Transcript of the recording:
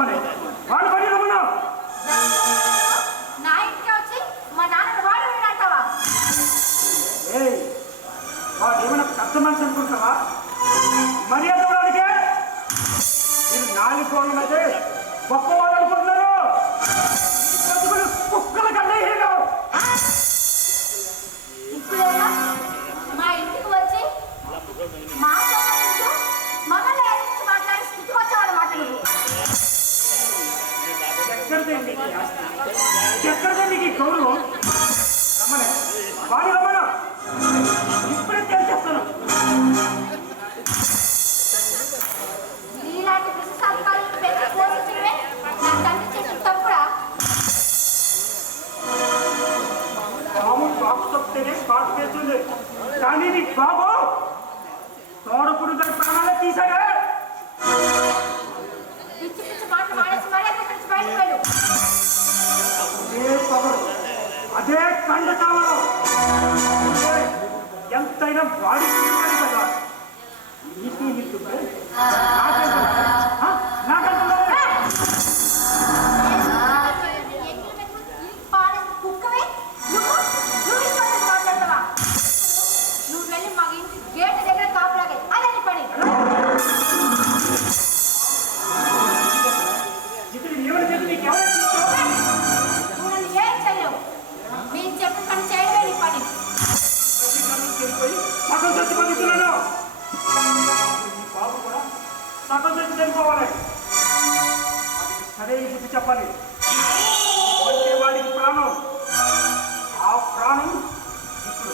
రమ్మని వాడు పని రమ్మను. నా ఇంటికి వచ్చి మా నాన్నని వాడు అంటావా? వాడు ఏమైనా పెద్ద మనిషి అనుకుంటావా? మర్యాద వాడికే మీరు నాలుగోళ్ళదే గొప్పవాళ్ళు అనుకుంటున్నారు. కుక్కల కన్నా హీరో. ఇప్పుడేనా మా ఇంటికి వచ్చి మాతో మమ్మల్ని ఎదిరించి మాట్లాడి స్థితికి వచ్చేవాడు మాట నువ్వు. ఎక్కడిదే మీకు ఈ గౌరవం? రమ్మనే వాడి రమ్మను. ఇప్పుడే తెలిసేస్తాను. నీలాంటి విశేషాధికారులను పెంచి పోషించడమే నా తండ్రి చేసిన తప్పురా. బాబు బాబు చెప్తేనే బాబు చేస్తుంది, కానీ నీ బాబు తోడపుడు గారి ప్రాణాలే తీశాడే. పిచ్చి పిచ్చి మాటలు మానేసి మర్యాద నుంచి బయటకు వెళ్ళు. అదే పవరు, అదే కండ కావడం ఎంతైనా వాడి కదా. నీకు నింటుంటే కుక్కవే మాట్లాడతావా? నువ్వు వెళ్ళి మా ఇంటి గేట్ దగ్గర కాపులాగే అదే పని. నువ్వు నన్ను ఏం చెయ్యవు. నేను చెప్పిన పని చేయడమే నీ పని. సగం చచ్చి బతుకుతున్నాను. బాబు కూడా సగం చచ్చి చనిపోవాలి. సరే బుద్ధి చెప్పాలి. అంటే వాడికి ప్రాణం, ఆ ప్రాణం ఇప్పుడు